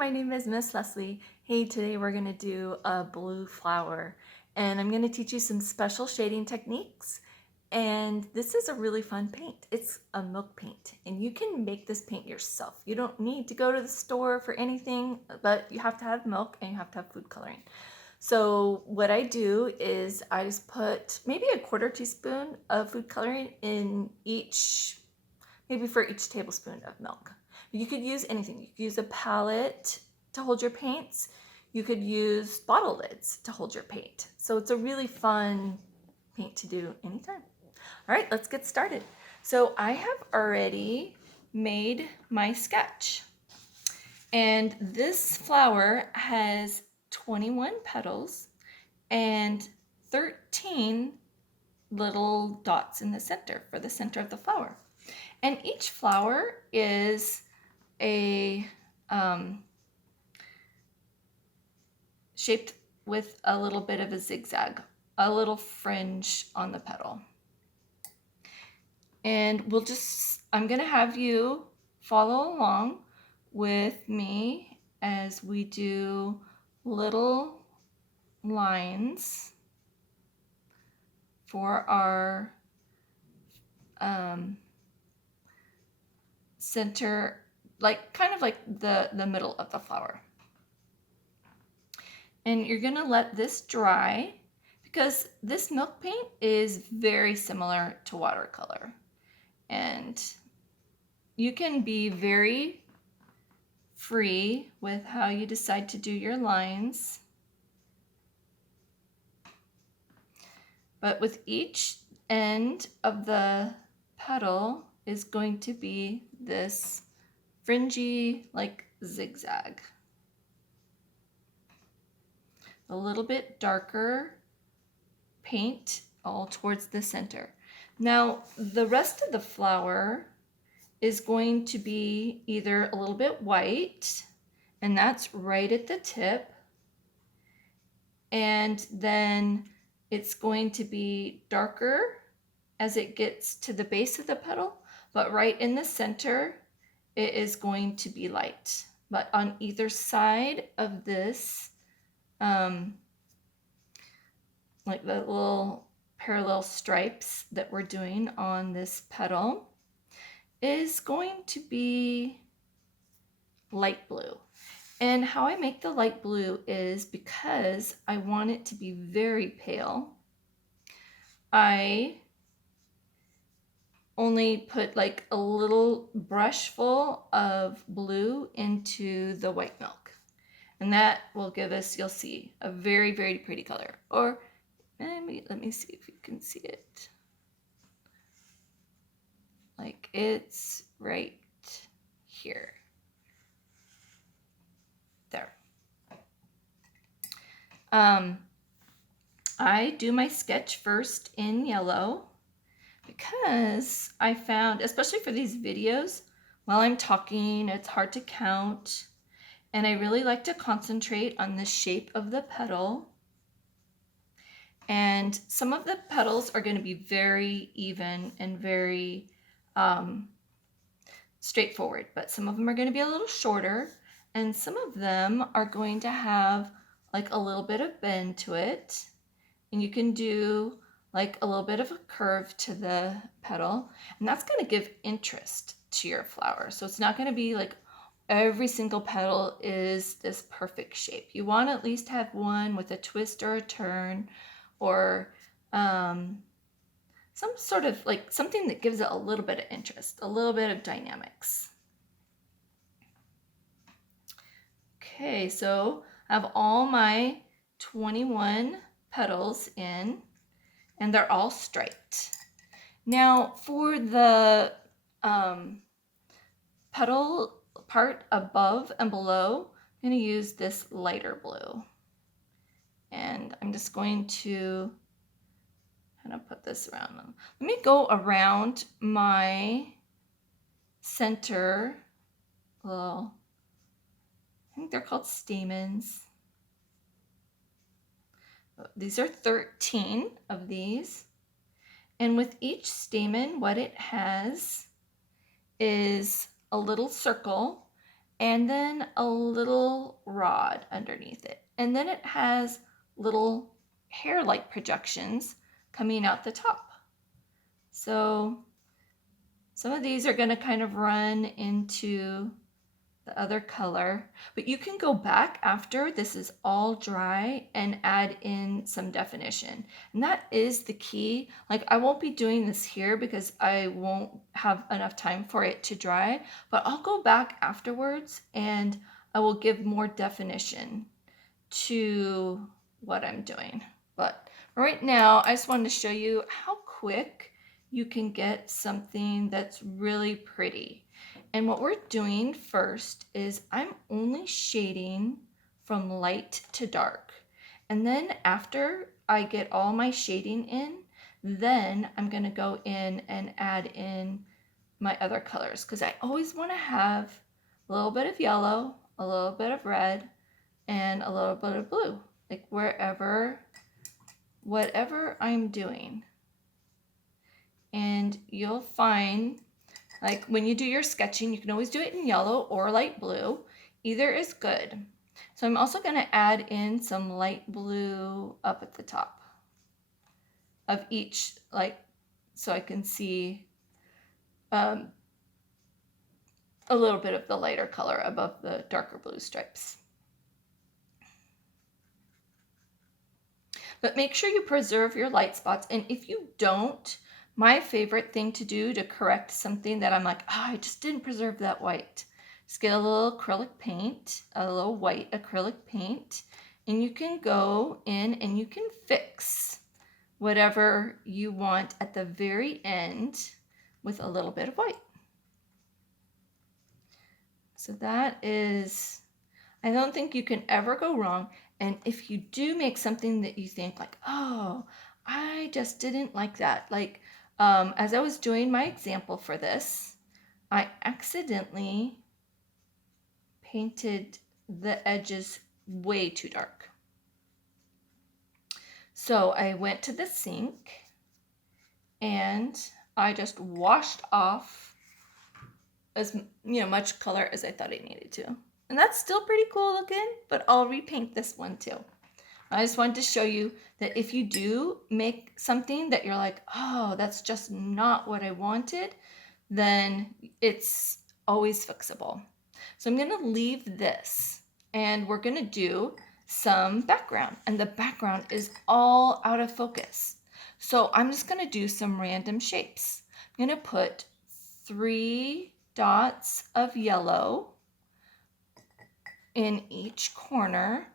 my name is Miss Leslie. Hey, today we're going to do a blue flower and I'm going to teach you some special shading techniques. And this is a really fun paint. It's a milk paint and you can make this paint yourself. You don't need to go to the store for anything, but you have to have milk and you have to have food coloring. So what I do is I just put maybe a quarter teaspoon of food coloring in each, maybe for each tablespoon of milk. You could use anything. You could use a palette to hold your paints. You could use bottle lids to hold your paint. So it's a really fun paint to do anytime. All right, let's get started. So I have already made my sketch. And this flower has 21 petals and 13 little dots in the center for the center of the flower. And each flower is a shaped with a little bit of a zigzag, a little fringe on the petal. And I'm gonna have you follow along with me as we do little lines for our center, kind of like the middle of the flower. And you're gonna let this dry because this milk paint is very similar to watercolor. And you can be very free with how you decide to do your lines. But with each end of the petal is going to be this fringy, like zigzag. A little bit darker paint all towards the center. Now, the rest of the flower is going to be either a little bit white, and that's right at the tip, and then it's going to be darker as it gets to the base of the petal, but right in the center, it is going to be light. But on either side of this, like the little parallel stripes that we're doing on this petal, is going to be light blue. And how I make the light blue is because I want it to be very pale. I only put like a little brush full of blue into the white milk. And that will give us, you'll see, a very, very pretty color. Or let me see if you can see it. Like it's right here. There. I do my sketch first in yellow because I found, especially for these videos, while I'm talking, it's hard to count. And I really like to concentrate on the shape of the petal. And some of the petals are going to be very even and very straightforward, but some of them are going to be a little shorter, and some of them are going to have like a little bit of bend to it. And you can do like a little bit of a curve to the petal, and that's going to give interest to your flower. So it's not going to be like every single petal is this perfect shape. You want to at least have one with a twist or a turn, or some sort of like something that gives it a little bit of interest, a little bit of dynamics. Okay, so I have all my 21 petals in, and they're all striped. Now for the petal part above and below, I'm going to use this lighter blue. And I'm just going to kind of put this around them. Let me go around my center little, I think they're called stamens. These are 13 of these. And with each stamen, what it has is a little circle, and then a little rod underneath it. And then it has little hair-like projections coming out the top. So some of these are going to kind of run into the other color, but you can go back after this is all dry and add in some definition. And that is the key. Like, I won't be doing this here because I won't have enough time for it to dry, but I'll go back afterwards and I will give more definition to what I'm doing. But right now, I just wanted to show you how quick you can get something that's really pretty. And what we're doing first is I'm only shading from light to dark. And then after I get all my shading in, then I'm going to go in and add in my other colors because I always want to have a little bit of yellow, a little bit of red, and a little bit of blue, like whatever I'm doing. And you'll find, like, when you do your sketching, you can always do it in yellow or light blue. Either is good. So I'm also going to add in some light blue up at the top of each, like, so I can see a little bit of the lighter color above the darker blue stripes. But make sure you preserve your light spots. And if you don't, my favorite thing to do to correct something that I'm like, oh, I just didn't preserve that white. Just get a little acrylic paint, a little white acrylic paint, and you can go in and you can fix whatever you want at the very end with a little bit of white. So that is, I don't think you can ever go wrong. And if you do make something that you think like, oh, I just didn't like that. Like, as I was doing my example for this, I accidentally painted the edges way too dark. So I went to the sink and I just washed off as much color as I thought I needed to. And that's still pretty cool looking, but I'll repaint this one too. I just wanted to show you that if you do make something that you're like, oh, that's just not what I wanted, then it's always fixable. So I'm going to leave this and we're going to do some background, and the background is all out of focus. So I'm just going to do some random shapes. I'm going to put 3 dots of yellow in each corner.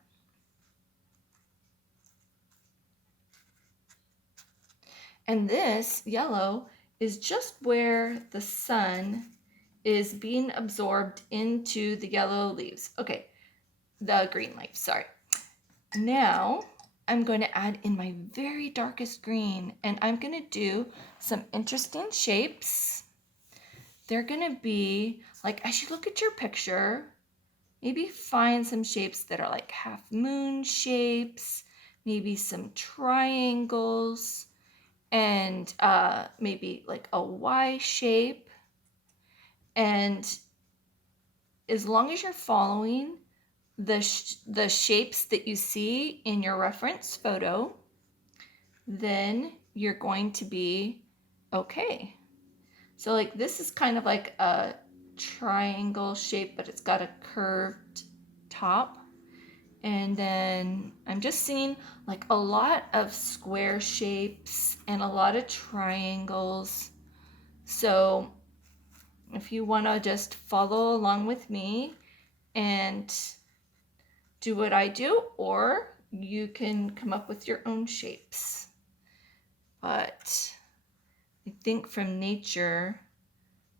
And this yellow is just where the sun is being absorbed into the yellow leaves. Okay, the green leaves, sorry. Now I'm going to add in my very darkest green, and I'm going to do some interesting shapes. They're going to be like, as you look at your picture, maybe find some shapes that are like half moon shapes, maybe some triangles, and maybe like a Y shape. And as long as you're following the shapes that you see in your reference photo, then you're going to be okay. So like this is kind of like a triangle shape, but it's got a curved top. And then I'm just seeing like a lot of square shapes and a lot of triangles. So if you want to just follow along with me and do what I do, or you can come up with your own shapes. But I think from nature,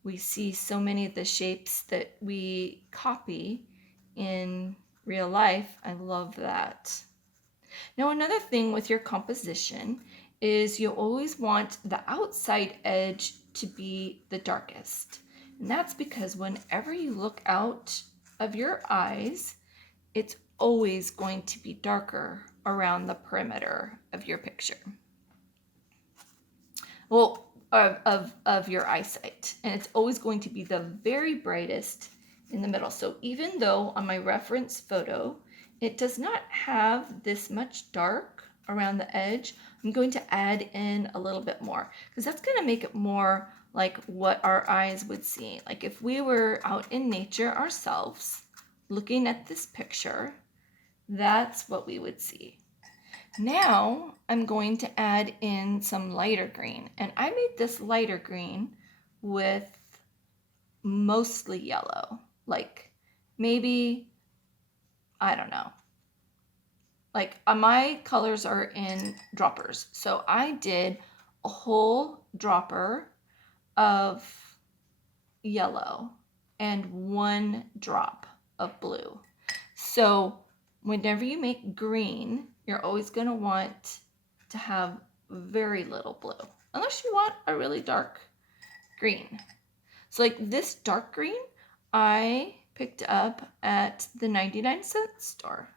we see so many of the shapes that we copy in real life. I love that. Now, another thing with your composition is you always want the outside edge to be the darkest. And that's because whenever you look out of your eyes, it's always going to be darker around the perimeter of your picture. Well, of your eyesight. And it's always going to be the very brightest in the middle. So even though on my reference photo, it does not have this much dark around the edge, I'm going to add in a little bit more because that's going to make it more like what our eyes would see. Like if we were out in nature ourselves, looking at this picture, that's what we would see. Now I'm going to add in some lighter green, and I made this lighter green with mostly yellow, like maybe, I don't know, like my colors are in droppers. So I did a whole dropper of yellow and one drop of blue. So whenever you make green, you're always going to want to have very little blue, unless you want a really dark green. So like this dark green, I picked up at the 99-cent store.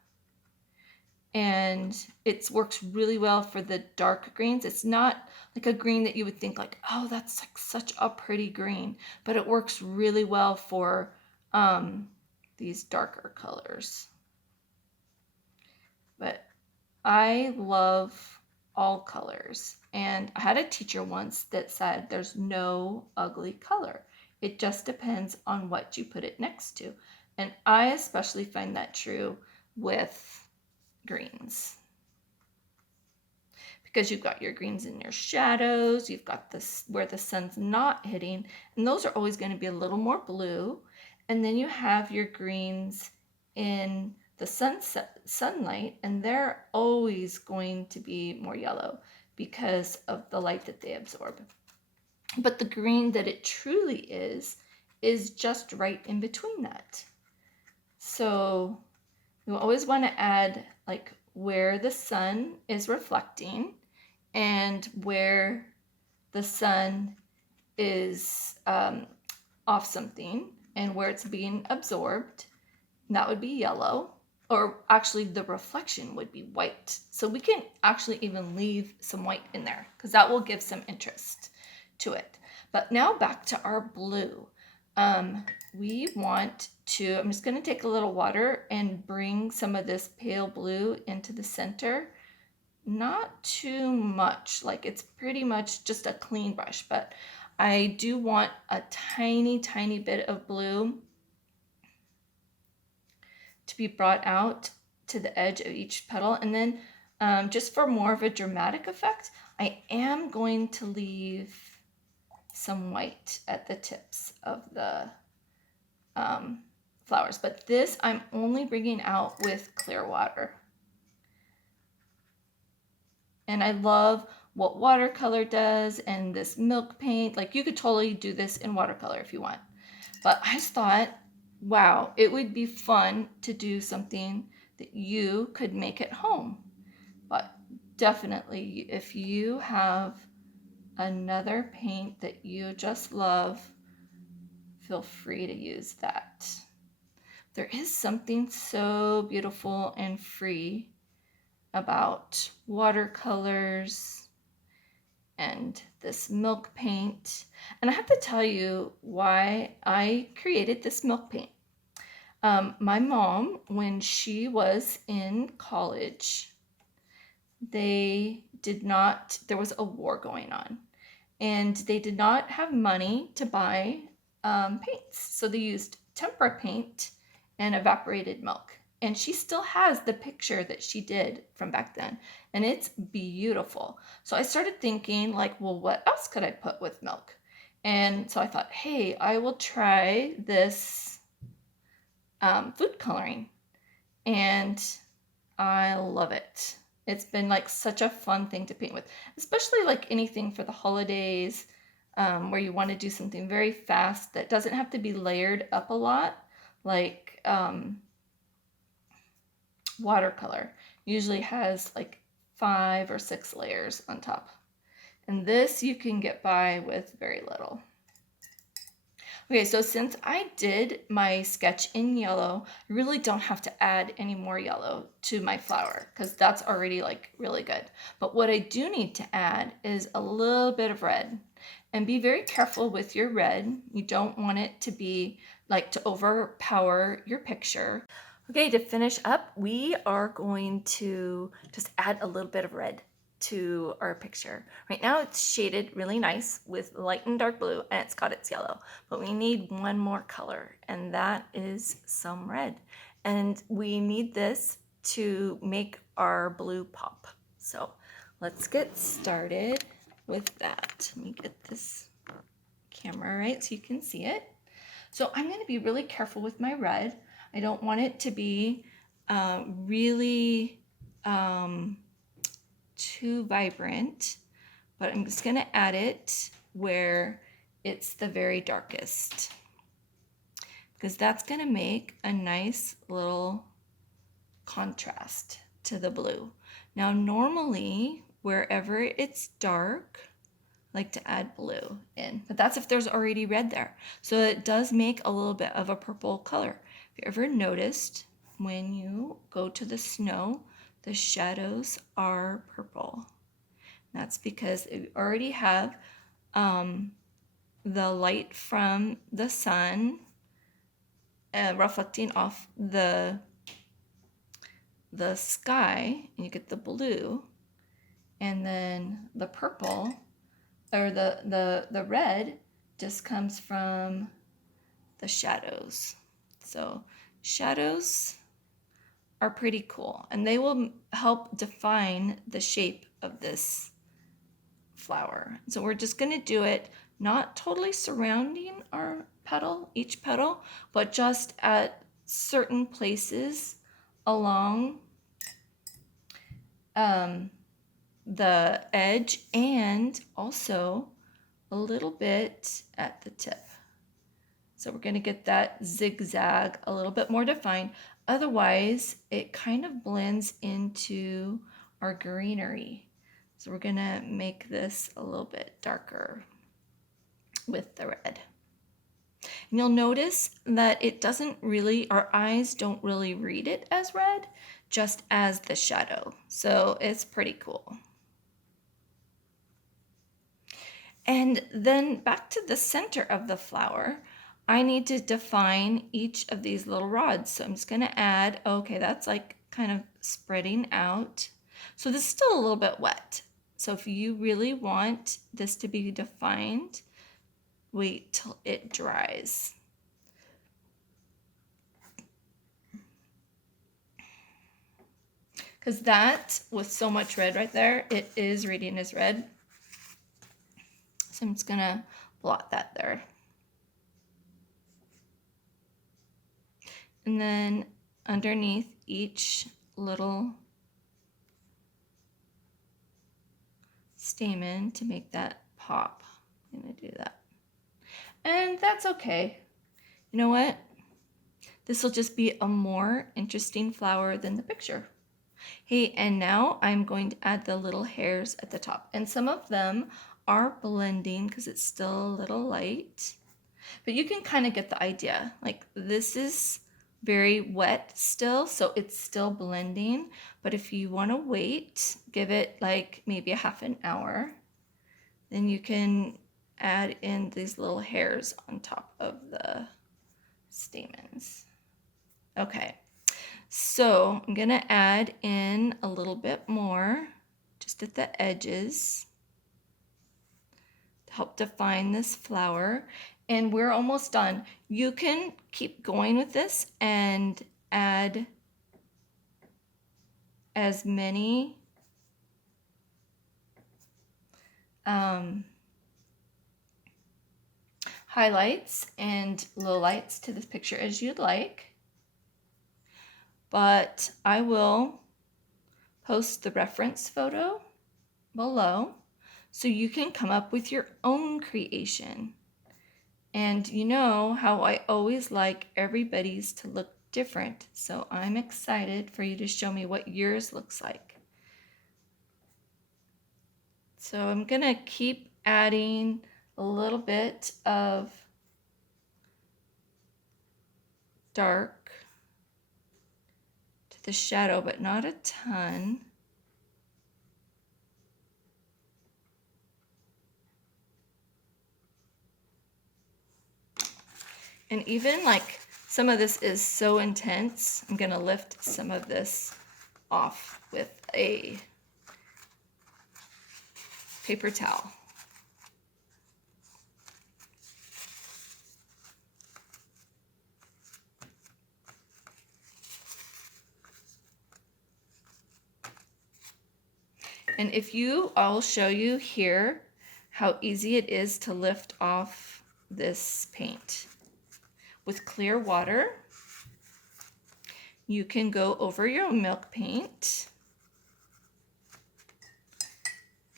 And it works really well for the dark greens. It's not like a green that you would think like, oh, that's like such a pretty green, but it works really well for these darker colors. But I love all colors. And I had a teacher once that said there's no ugly color. It just depends on what you put it next to. And I especially find that true with greens, because you've got your greens in your shadows, you've got this where the sun's not hitting, and those are always going to be a little more blue. And then you have your greens in the sunlight, and they're always going to be more yellow because of the light that they absorb. But the green that it truly is just right in between that. So you always want to add like where the sun is reflecting and where the sun is off something and where it's being absorbed. And that would be yellow, or actually the reflection would be white. So we can actually even leave some white in there because that will give some interest to it. But now back to our blue. We want to, I'm just going to take a little water and bring some of this pale blue into the center. Not too much, like it's pretty much just a clean brush, but I do want a tiny, tiny bit of blue to be brought out to the edge of each petal. And then just for more of a dramatic effect, I am going to leave some white at the tips of the flowers, but this I'm only bringing out with clear water. And I love what watercolor does and this milk paint. Like you could totally do this in watercolor if you want. But I just thought, wow, it would be fun to do something that you could make at home. But definitely, if you have another paint that you just love, feel free to use that. There is something so beautiful and free about watercolors and this milk paint. And I have to tell you why I created this milk paint. My mom, when she was in college, there was a war going on, and they did not have money to buy paints. So they used tempera paint and evaporated milk. And she still has the picture that she did from back then. And it's beautiful. So I started thinking like, well, what else could I put with milk? And so I thought, hey, I will try this food coloring. And I love it. It's been like such a fun thing to paint with, especially like anything for the holidays, where you want to do something very fast that doesn't have to be layered up a lot, like watercolor usually has like 5 or 6 layers on top. And this you can get by with very little. Okay, so since I did my sketch in yellow, I really don't have to add any more yellow to my flower because that's already like really good. But what I do need to add is a little bit of red. And be very careful with your red. You don't want it to be like to overpower your picture. Okay, to finish up, we are going to just add a little bit of red to our picture. Right now it's shaded really nice with light and dark blue, and it's got its yellow, but we need one more color, and that is some red. And we need this to make our blue pop. So let's get started with that. Let me get this camera right so you can see it. So I'm going to be really careful with my red. I don't want it to be really too vibrant, but I'm just going to add it where it's the very darkest, because that's going to make a nice little contrast to the blue. Now normally wherever it's dark, I like to add blue in, but that's if there's already red there. So it does make a little bit of a purple color. Have you ever noticed when you go to the snow, the shadows are purple? That's because we already have the light from the sun reflecting off the sky, and you get the blue, and then the purple or the red just comes from the shadows. So shadows are pretty cool, and they will help define the shape of this flower. So we're just going to do it not totally surrounding our petal, each petal, but just at certain places along the edge, and also a little bit at the tip. So we're going to get that zigzag a little bit more defined. Otherwise, it kind of blends into our greenery. So we're going to make this a little bit darker with the red. And you'll notice that it doesn't really, our eyes don't really read it as red, just as the shadow. So it's pretty cool. And then back to the center of the flower, I need to define each of these little rods. So I'm just going to add, okay, that's like kind of spreading out. So this is still a little bit wet. So if you really want this to be defined, wait till it dries. Because that, with so much red right there, it is reading as red. So I'm just going to blot that there. And then underneath each little stamen to make that pop, I'm going to do that. And that's okay. You know what? This will just be a more interesting flower than the picture. Hey, and now I'm going to add the little hairs at the top. And some of them are blending because it's still a little light. But you can kind of get the idea. Like this is very wet still, so it's still blending. But if you want to wait, give it like maybe a half an hour, then you can add in these little hairs on top of the stamens. Okay, so I'm gonna add in a little bit more just at the edges to help define this flower. And we're almost done. You can keep going with this and add as many highlights and lowlights to this picture as you'd like. But I will post the reference photo below so you can come up with your own creation. And you know how I always like everybody's to look different. So I'm excited for you to show me what yours looks like. So I'm going to keep adding a little bit of dark to the shadow, but not a ton. And even like some of this is so intense, I'm gonna lift some of this off with a paper towel. And I'll show you here how easy it is to lift off this paint. With clear water, you can go over your milk paint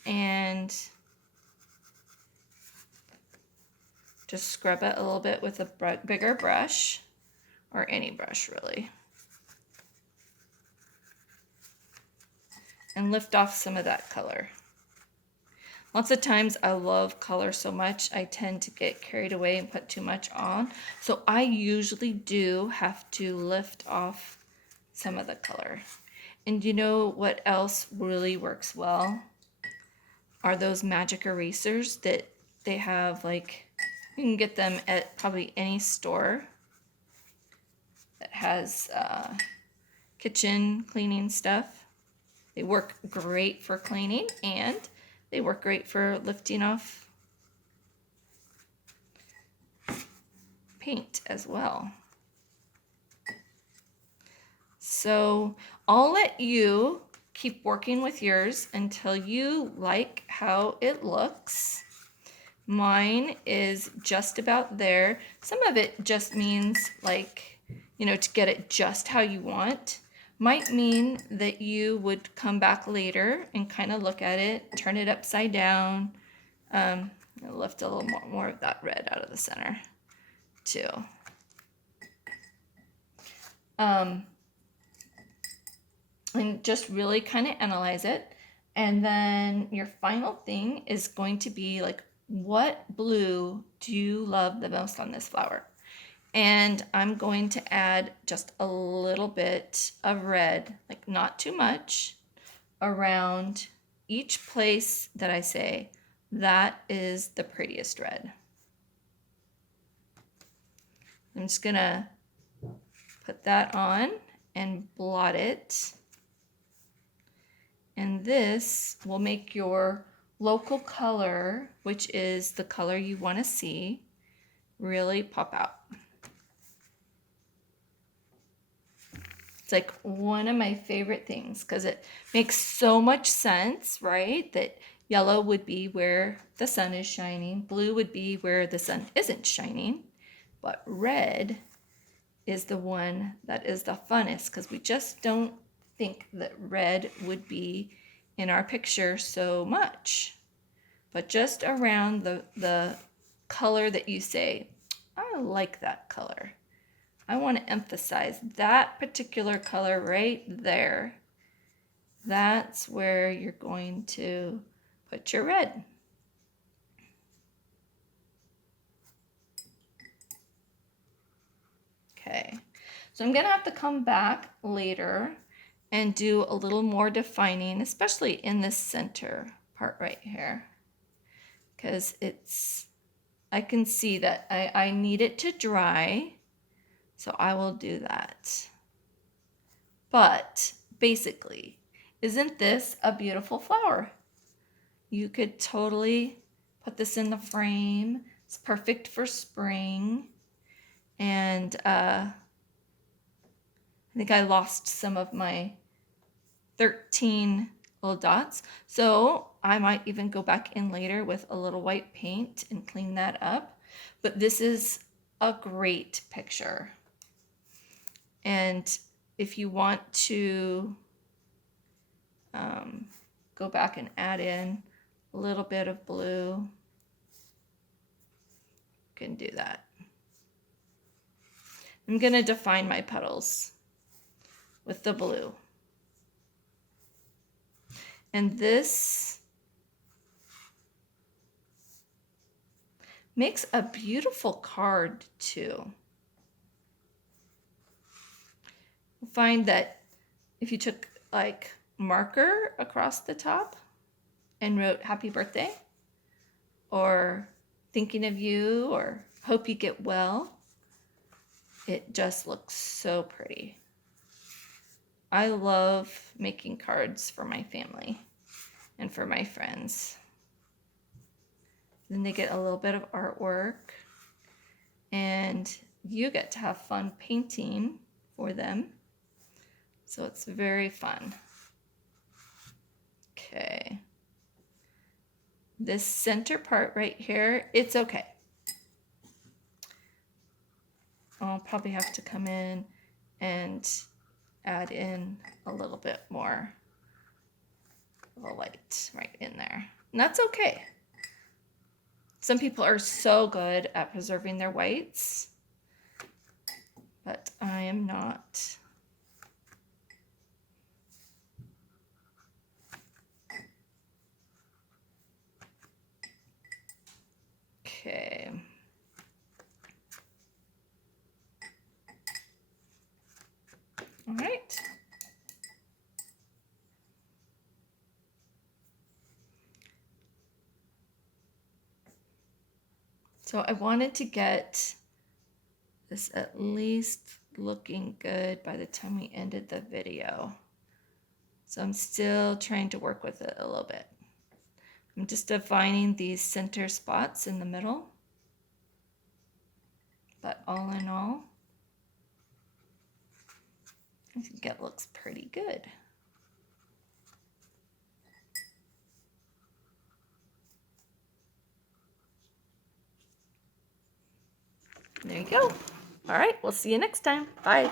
and just scrub it a little bit with a bigger brush, or any brush really. And lift off some of that color. Lots of times I love color so much, I tend to get carried away and put too much on. So I usually do have to lift off some of the color. And you know what else really works well? Are those magic erasers that they have, like, you can get them at probably any store that has kitchen cleaning stuff. They work great for cleaning, and they work great for lifting off paint as well. So I'll let you keep working with yours until you like how it looks. Mine is just about there. Some of it just means, like, you know, to get it just how you want. Might mean that you would come back later and kind of look at it, turn it upside down. I left a little more of that red out of the center too. And just really kind of analyze it. And then your final thing is going to be like, what blue do you love the most on this flower? And I'm going to add just a little bit of red, like not too much, around each place that I say, that is the prettiest red. I'm just gonna put that on and blot it. And this will make your local color, which is the color you want to see, really pop out. It's like one of my favorite things because it makes so much sense, right? That yellow would be where the sun is shining, blue would be where the sun isn't shining, but red is the one that is the funnest because we just don't think that red would be in our picture so much. But just around the color that you say, I like that color. I want to emphasize that particular color right there. That's where you're going to put your red. Okay, so I'm gonna have to come back later and do a little more defining, especially in this center part right here, because I can see that I need it to dry. So I will do that. But basically, isn't this a beautiful flower? You could totally put this in the frame. It's perfect for spring. And I think I lost some of my 13 little dots. So I might even go back in later with a little white paint and clean that up. But this is a great picture. And if you want to go back and add in a little bit of blue, you can do that. I'm going to define my petals with the blue. And this makes a beautiful card too. You'll find that if you took like marker across the top and wrote happy birthday or thinking of you or hope you get well, It just looks so pretty. I love making cards for my family and for my friends. Then they get a little bit of artwork, and you get to have fun painting for them. So it's very fun. Okay. This center part right here, it's okay. I'll probably have to come in and add in a little bit more of a light right in there. And that's okay. Some people are so good at preserving their whites, but I am not. Okay. All right. So I wanted to get this at least looking good by the time we ended the video. So I'm still trying to work with it a little bit. I'm just defining these center spots in the middle. But all in all, I think it looks pretty good. There you go. All right, we'll see you next time. Bye.